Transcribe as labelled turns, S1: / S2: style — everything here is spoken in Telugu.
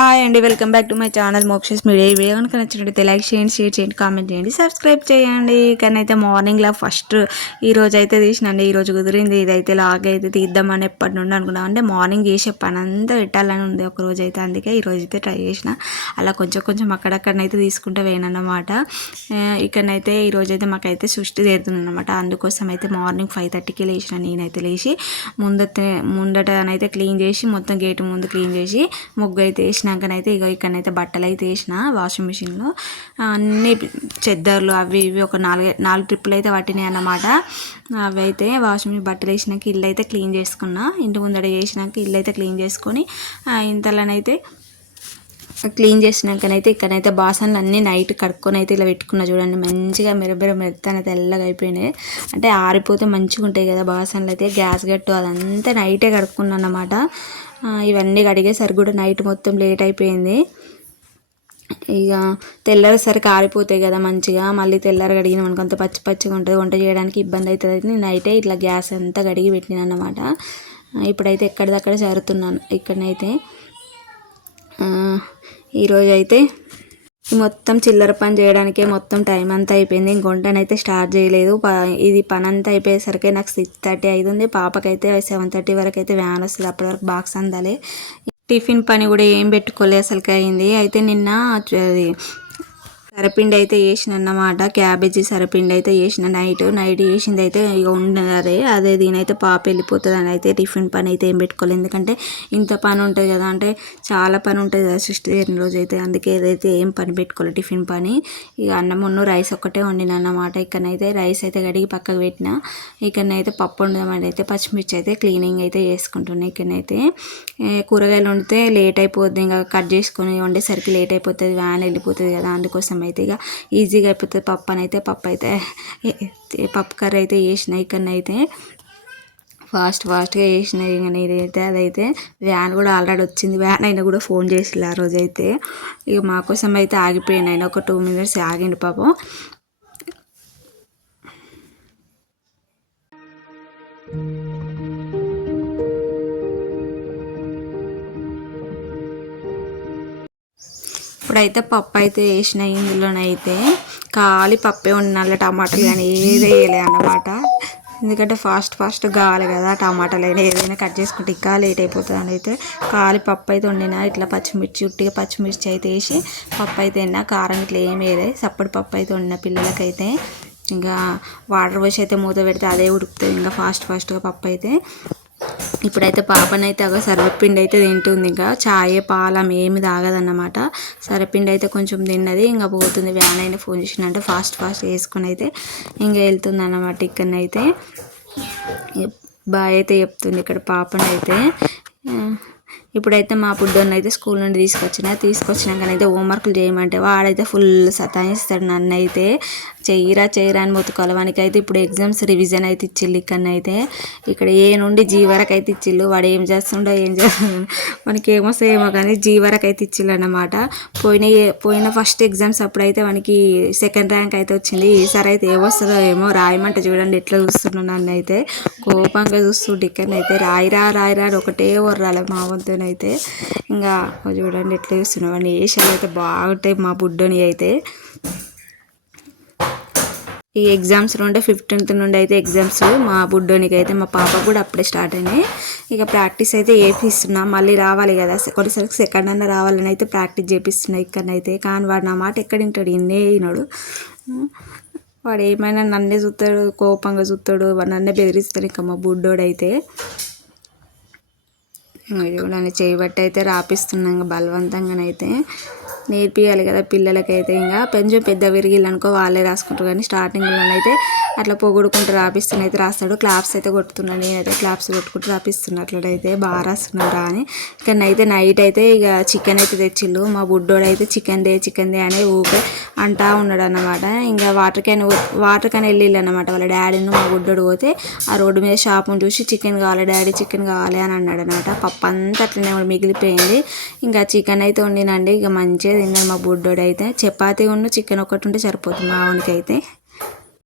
S1: హాయ్ అండి welcome back to my channel Mokshas media ఈ వీడియో కనుక నచ్చినట్లయితే లైక్ చేయండి షేర్ చేయండి కామెంట్ చేయండి సబ్స్క్రైబ్ చేయండి. కానీ అయితే మార్నింగ్లో ఫస్ట్ ఈ రోజు అయితే తీసినండి. ఈ రోజు కుదిరింది. ఇదైతే లాగ్ అయితే తీద్దామని ఎప్పటి నుండి అనుకున్నాం. అంటే మార్నింగ్ చేసే పని అంతా పెట్టాలని ఉంది ఒక రోజు అయితే. అందుకే ఈ రోజు అయితే ట్రై చేసిన. అలా కొంచెం కొంచెం అక్కడక్కడనైతే తీసుకుంటే వేయనన్నమాట ఇక్కడనైతే ఈ రోజు అయితే మాకైతే సృష్టి తీరుతుందన్నమాట అందుకోసం అయితే మార్నింగ్ ఫైవ్ థర్టీకి లేచిన నేనైతే లేచి ముందట ముందటనైతే క్లీన్ చేసి మొత్తం గేట్ ముందు క్లీన్ చేసి ముగ్గు అయితే వేసినాకనైతే ఇక ఇక్కడనైతే బట్టలు అయితే వేసిన వాషింగ్ మిషన్లో. అన్ని చెద్దర్లు అవి ఇవి ఒక నాలుగు నాలుగు ట్రిప్పులు అయితే పట్టినాయి అన్నమాట. అవి అయితే వాషింగ్ మిషన్ బట్టలు వేసినాక ఇల్లు అయితే క్లీన్ చేసుకున్నా. ఇంటి ముందర చేసినాక ఇల్లు అయితే క్లీన్ చేసుకొని ఇంతలోనైతే క్లీన్ చేసినాకనైతే ఇక్కడైతే బాసన్లు అన్నీ నైట్ కడుక్కొని అయితే ఇలా పెట్టుకున్నా చూడండి. మంచిగా మెరబెర మెత్తన తెల్లగా అయిపోయినాయి. అంటే ఆరిపోతే మంచిగా ఉంటాయి కదా బాసన్లు అయితే గ్యాస్ గట్టు అదంతా నైటే కడుక్కున్నాను అన్నమాట. ఇవన్నీ కడిగేసరికి కూడా నైట్ మొత్తం లేట్ అయిపోయింది. ఇక తెల్లరిసరికి ఆరిపోతాయి కదా మంచిగా. మళ్ళీ తెల్లర కడిగిన మనకు అంత పచ్చి పచ్చిగా ఉంటుంది. వంట చేయడానికి ఇబ్బంది అవుతుంది. నేను నైటే ఇట్లా గ్యాస్ అంతా కడిగి పెట్టినాను అనమాట ఇప్పుడైతే ఎక్కడిదక్కడ జరుగుతున్నాను. ఇక్కడనైతే ఈరోజు అయితే మొత్తం చిల్లర పని చేయడానికే మొత్తం టైం అంతా అయిపోయింది. ఇంకొంటనైతే స్టార్ట్ చేయలేదు. ఇది పని అంతా అయిపోయేసరికి నాకు సిక్స్ థర్టీ అవుతుంది పాపకైతే సెవెన్ థర్టీ వరకు అయితే వ్యాన్ వస్తుంది. అప్పటి వరకు బాక్స్ అందాలి. టిఫిన్ పని కూడా ఏం పెట్టుకోలేదు అసలుకి అయింది. అయితే నిన్న అది సరపిండి అయితే వేసిన అన్నమాట క్యాబేజీ సరపిండి అయితే వేసిన నైట్. నైట్ వేసింది అయితే ఇక ఉండదే అదే. దీనైతే పాప వెళ్ళిపోతుంది అని అయితే టిఫిన్ పని అయితే ఏం పెట్టుకోలేదు. ఎందుకంటే ఇంత పని ఉంటుంది కదా. అంటే చాలా పని ఉంటుంది కదా సిస్టర్ రోజు అయితే. అందుకే ఏదైతే ఏం పని పెట్టుకోలేదు టిఫిన్ పని. ఇక అన్నం ఉన్న రైస్ ఒక్కటే వండిన అన్నమాట ఇక్కడనైతే రైస్ అయితే కడిగి పక్కకు పెట్టిన. ఇక్కడనైతే పప్పు వండదామని అయితే పచ్చిమిర్చి అయితే క్లీనింగ్ అయితే చేసుకుంటున్నాయి ఇక్కడనైతే. కూరగాయలు వండితే లేట్ అయిపోద్ది. ఇంకా కట్ చేసుకొని వండేసరికి లేట్ అయిపోతుంది. వ్యాన్ వెళ్ళిపోతుంది కదా. అందుకోసం అయితే ఇక ఈజీగా అయిపోతుంది పప్పు అని అయితే పప్పు అయితే పప్పు కర్రీ అయితే వేసిన ఇక్కడనైతే ఫాస్ట్ ఫాస్ట్గా వేసిన ఇక నేనైతే అదైతే వ్యాన్ కూడా ఆల్రెడీ వచ్చింది. వ్యాన్ అయినా కూడా ఫోన్ చేసి ఆ రోజైతే. ఇక మా కోసం అయితే ఆగిపోయాను ఆయన ఒక టూ మినిట్స్ ఆగిండు పాపం. ఇప్పుడైతే పప్పు అయితే వేసిన ఇందులోనైతే కాలి పప్పే ఉండాలి టమాటాలు కానీ ఏది వేయలే అన్నమాట. ఎందుకంటే ఫాస్ట్ ఫాస్ట్ కావాలి కదా టమాటాలు అయినా ఏదైనా కట్ చేసుకుంటే ఇంకా లేట్ అయిపోతుంది అని అయితే కాలి పప్పు అయితే వండిన ఇట్లా పచ్చిమిర్చి ఉట్టిగా పచ్చిమిర్చి అయితే వేసి పప్పు అయితే తిన్నా కారం ఇట్లా ఏం వేయలేదు సప్పటి పప్పు అయితే వండిన పిల్లలకైతే ఇంకా వాటర్ పోసి అయితే మూత పెడితే అదే ఉడుకుతుంది. ఇంకా ఫాస్ట్ ఫాస్ట్గా పప్పు అయితే ఇప్పుడైతే పాపనైతే అగ సర్వపిండి అయితే తింటుంది. ఇంకా చాయ్ పాలం ఏమి తాగదన్నమాట. సర్వపిండి అయితే కొంచెం తిన్నది ఇంకా పోతుంది. వ్యాన్ అయినా ఫోన్ చేసినంటే ఫాస్ట్ ఫాస్ట్ వేసుకొని అయితే ఇంకా వెళ్తుంది అన్నమాట ఇక్కడనైతే. బాయ్ అయితే చెప్తుంది ఇక్కడ పాపనైతే. ఇప్పుడైతే మా బుడ్డోని అయితే స్కూల్ నుండి తీసుకొచ్చిన తీసుకొచ్చినాకనైతే హోంవర్క్లు చేయమంటే వాడైతే ఫుల్ సతాయిస్తాడు నన్ను అయితే చెయ్యిరా చెయ్యిరా అని మొత్తుకోవాలి వానికి అయితే ఇప్పుడు ఎగ్జామ్స్ రివిజన్ అయితే ఇచ్చిల్లు ఇక్కడనైతే. ఇక్కడ ఏ నుండి జీ వరకు అయితే ఇచ్చిల్లు వాడు ఏం చేస్తుండో ఏం చేస్తుండో మనకి ఏమో కానీ జీ వరకు అయితే ఇచ్చిల్లు అనమాట పోయిన పోయిన ఫస్ట్ ఎగ్జామ్స్ అప్పుడైతే మనకి సెకండ్ ర్యాంక్ అయితే వచ్చింది. ఈసారి అయితే ఏమొస్తుందో ఏమో రాయమంటే చూడండి ఎట్లా చూస్తున్నాను నన్ను అయితే కోపంగా చూస్తుండే ఇక్కడనైతే. రాయిరా రాయిరా అని ఒకటే వర్రాలి మా వంతు అయితే ఇంకా చూడండి ఎట్లా చూస్తున్నావు? అని వేషాలు అయితే బాగుంటాయి మా బుడ్డోని అయితే. ఈ ఎగ్జామ్స్ నుండి ఫిఫ్టీన్త్ నుండి అయితే ఎగ్జామ్స్ మా బుడ్డోనికి అయితే మా పాప కూడా అప్పుడే స్టార్ట్ అయినాయి. ఇక ప్రాక్టీస్ అయితే చేపిస్తున్నా మళ్ళీ రావాలి కదా. కొన్నిసరికి సెకండ్ అన్న రావాలని అయితే ప్రాక్టీస్ చేపిస్తున్నా ఇక్కడనైతే. కానీ వాడు నా మాట ఎక్కడ వింటాడు? ఇన్నే అయినాడు వాడు ఏమైనా నన్నే చూస్తాడు కోపంగా చూస్తాడు నన్నే బెదిరిస్తాడు ఇంకా మా బుడ్డోడైతే. చూడండి చేయబట్టి అయితే రాపిస్తున్నాం బలవంతంగానైతే. నేర్పియాలి కదా పిల్లలకైతే ఇంకా. కొంచెం పెద్ద విరిగిల్లనుకో వాళ్ళే రాసుకుంటారు కానీ స్టార్టింగ్లోనైతే అట్లా పొగుడుకుంటూ రాపిస్తున్న అయితే రాస్తాడు క్లాప్స్ అయితే కొట్టుతున్నాను నేనైతే క్లాప్స్ కొట్టుకుంటూ రాపిస్తున్నా. అట్లయితే బాగా రాస్తున్నారా అని. అయితే నైట్ అయితే ఇక చికెన్ అయితే తెచ్చిళ్ళు మా బుడ్డోడు అయితే చికెన్ దే చికెన్ దే అని ఊకే అంటా ఉన్నాడు అన్నమాట ఇంకా వాటర్ క్యాన్ వాటర్ క్యాన్ వెళ్ళిళ్ళు అనమాట వాళ్ళ డాడీని మా బుడ్డోడు పోతే ఆ రోడ్డు మీద షాప్ను చూసి చికెన్ కావాలి డాడీ చికెన్ కావాలి అని అన్నాడు అనమాట పప్పు అంతా అట్లనే మిగిలిపోయింది. ఇంకా చికెన్ అయితే వండినండి. ఇక మంచిగా తిన్నాడు మా బుడ్డోడు అయితే చపాతీ ఉన్న చికెన్ ఒకటి ఉంటే సరిపోతుంది మా అయితే